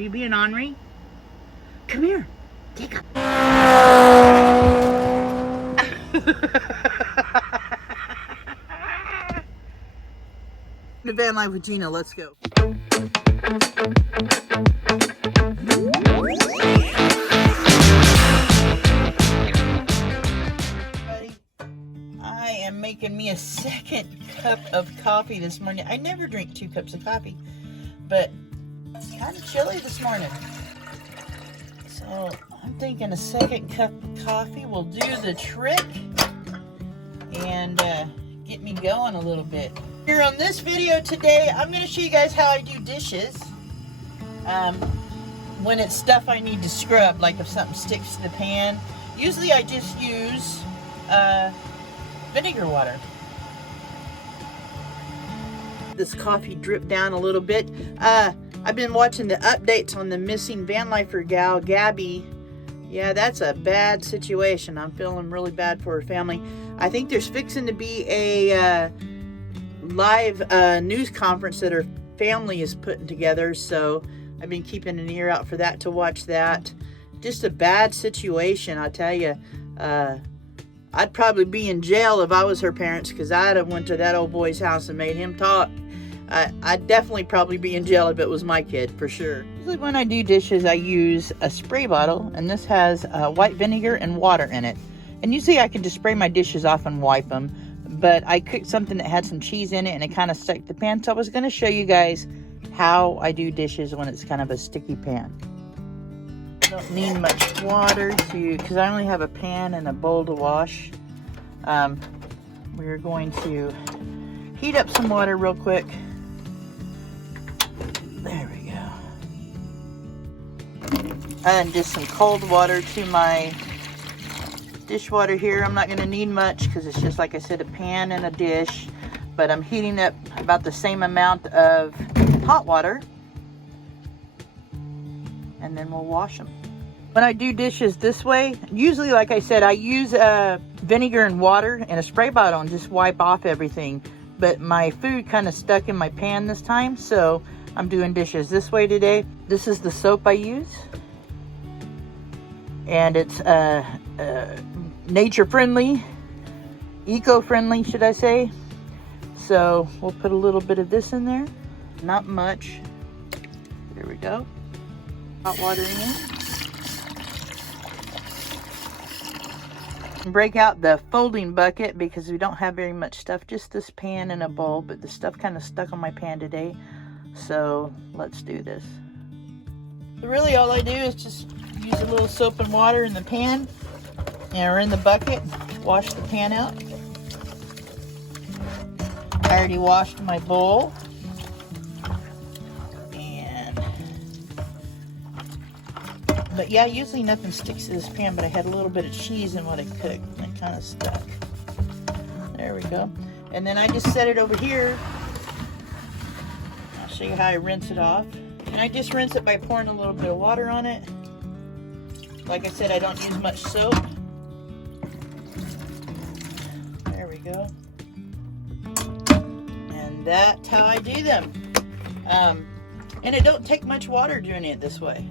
you being ornery? Come here. Take a... The van life with Gina, let's go. I am making me a second cup of coffee this morning. I never drink 2 cups of coffee, but it's kind of chilly this morning. So I'm thinking a second cup of coffee will do the trick and get me going a little bit. Here on this video today, I'm going to show you guys how I do dishes when it's stuff I need to scrub, like if something sticks to the pan. Usually I just use vinegar water. This coffee dripped down a little bit. I've been watching the updates on the missing van lifer gal, Gabby. Yeah, that's a bad situation. I'm feeling really bad for her family. I think there's fixing to be a live news conference that her family is putting together, so I've been keeping an ear out for that to watch that. Just a bad situation, I tell you. I'd probably be in jail if I was her parents, because I'd have went to that old boy's house and made him talk. I'd definitely probably be in jail if it was my kid, for sure. Usually when I do dishes, I use a spray bottle, and this has white vinegar and water in it. And usually I can just spray my dishes off and wipe them, but I cooked something that had some cheese in it, and it kind of stuck to the pan, so I was going to show you guys how I do dishes when it's kind of a sticky pan. Don't need much water because I only have a pan and a bowl to wash. We're going to heat up some water real quick. There we go. And just some cold water to my dishwater here. I'm not going to need much because it's just, like I said, a pan and a dish, but I'm heating up about the same amount of hot water, and then we'll wash them. When I do dishes this way, usually, like I said, I use vinegar and water and a spray bottle and just wipe off everything. But my food kind of stuck in my pan this time, so I'm doing dishes this way today. This is the soap I use. And it's nature-friendly, eco-friendly, should I say. So we'll put a little bit of this in there. Not much. There we go. Hot water in. Break out the folding bucket because we don't have very much stuff, just this pan and a bowl, but the stuff kind of stuck on my pan today, so let's do this. So really all I do is just use a little soap and water in the pan or in the bucket, wash the pan out. I already washed my bowl. But yeah, usually nothing sticks to this pan, but I had a little bit of cheese in what I cooked, and it kind of stuck. There we go. And then I just set it over here. I'll show you how I rinse it off. And I just rinse it by pouring a little bit of water on it. Like I said, I don't use much soap. There we go. And that's how I do them. And it don't take much water doing it this way.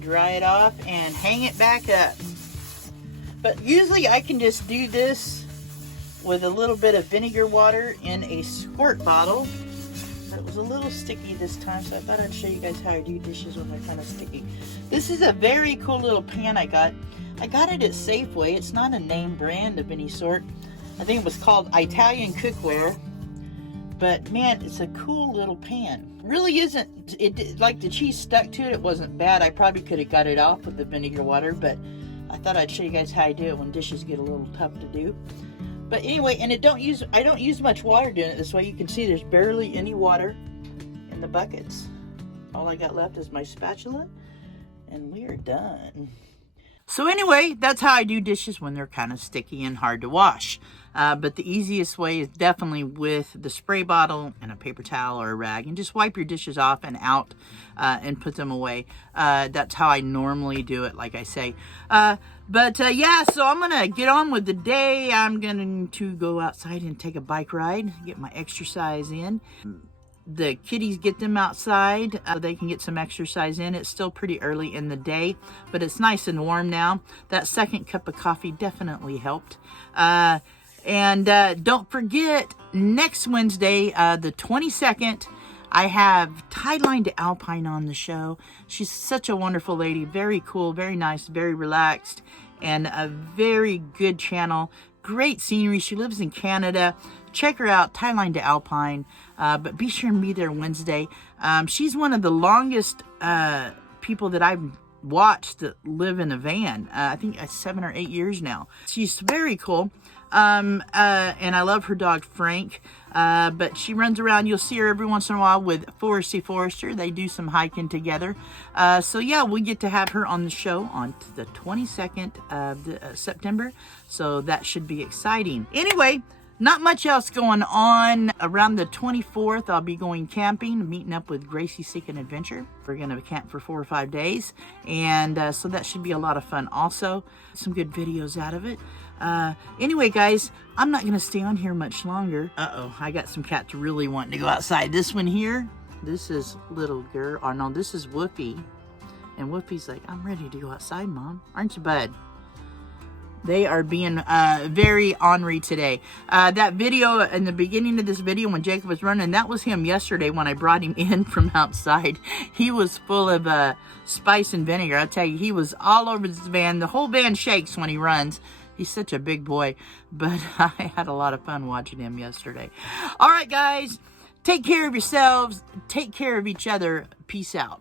Dry it off and hang it back up. But usually I can just do this with a little bit of vinegar water in a squirt bottle. But it was a little sticky this time, so I thought I'd show you guys how I do dishes when they're kind of sticky. This is a very cool little pan I got. I got it at Safeway. It's not a name brand of any sort. I think it was called Italian Cookware. But man, it's a cool little pan. Really isn't, it like the cheese stuck to it. It wasn't bad. I probably could have got it off with the vinegar water, but I thought I'd show you guys how I do it when dishes get a little tough to do. But anyway, and I don't use much water doing it this way. You can see there's barely any water in the buckets. All I got left is my spatula, and we are done. So anyway, that's how I do dishes when they're kind of sticky and hard to wash. But the easiest way is definitely with the spray bottle and a paper towel or a rag, and just wipe your dishes off and out and put them away. That's how I normally do it, like I say. Yeah, so I'm going to get on with the day. I'm going to go outside and take a bike ride, get my exercise in. the kitties, get them outside so they can get some exercise in. It's still pretty early in the day, but it's nice and warm now. That second cup of coffee definitely helped. And don't forget, next Wednesday, the 22nd, I have Tideline to Alpine on the show. She's such a wonderful lady, very cool, very nice, very relaxed, and a very good channel. Great scenery. She lives in Canada. Check her out, Tideline to Alpine. But be sure and be there Wednesday. She's one of the longest people that I've watched that live in a van. I think 7 or 8 years now. She's very cool. And I love her dog Frank. But she runs around. You'll see her every once in a while with Foresty Forrester. They do some hiking together. So yeah, we get to have her on the show on the 22nd of September. So that should be exciting. Anyway, not much else going on. Around the 24th, I'll be going camping, meeting up with Gracie Seek an Adventure. We're going to camp for 4 or 5 days. And so that should be a lot of fun also. Some good videos out of it. Anyway, guys, I'm not going to stay on here much longer. Uh-oh, I got some cats really wanting to go outside. This one here, this is little girl. Oh, no, this is Whoopie. And Whoopie's like, I'm ready to go outside, Mom. Aren't you, bud? They are being very ornery today. That video, in the beginning of this video when Jacob was running, that was him yesterday when I brought him in from outside. He was full of spice and vinegar. I'll tell you, he was all over this van. The whole van shakes when he runs. He's such a big boy, but I had a lot of fun watching him yesterday. All right, guys, take care of yourselves. Take care of each other. Peace out.